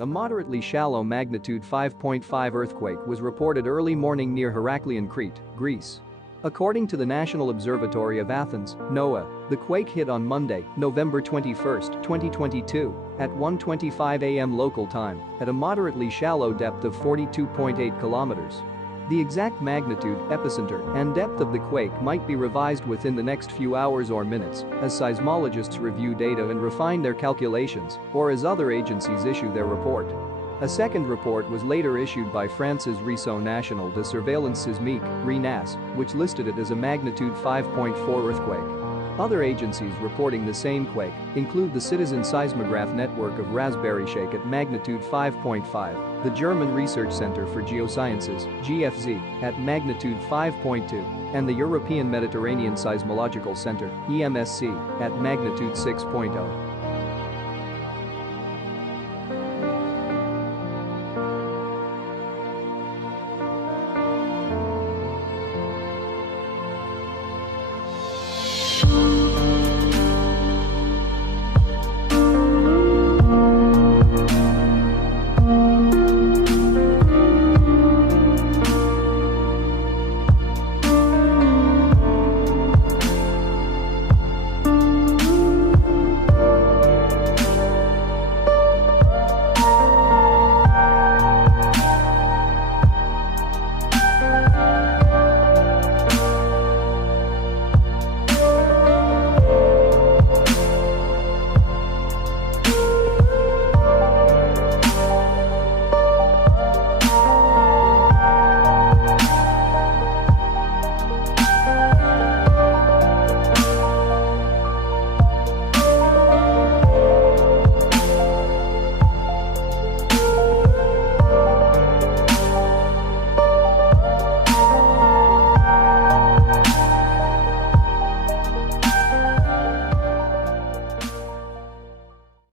A moderately shallow magnitude 5.5 earthquake was reported early morning near Heraklion, Crete, Greece. According to the National Observatory of Athens, NOAA, the quake hit on Monday, November 21, 2022, at 1:25 a.m. local time, at a moderately shallow depth of 42.8 kilometers. The exact magnitude, epicenter, and depth of the quake might be revised within the next few hours or minutes as seismologists review data and refine their calculations, or as other agencies issue their report. A second report was later issued by France's Réseau National de Surveillance Sismique, RéNaSS, which listed it as a magnitude 5.4 earthquake. Other agencies reporting the same quake include the citizen-seismograph network of RaspberryShake at magnitude 5.5, the German Research Center for Geosciences, GFZ, at magnitude 5.2, and the European Mediterranean Seismological Center, EMSC, at magnitude 6.0.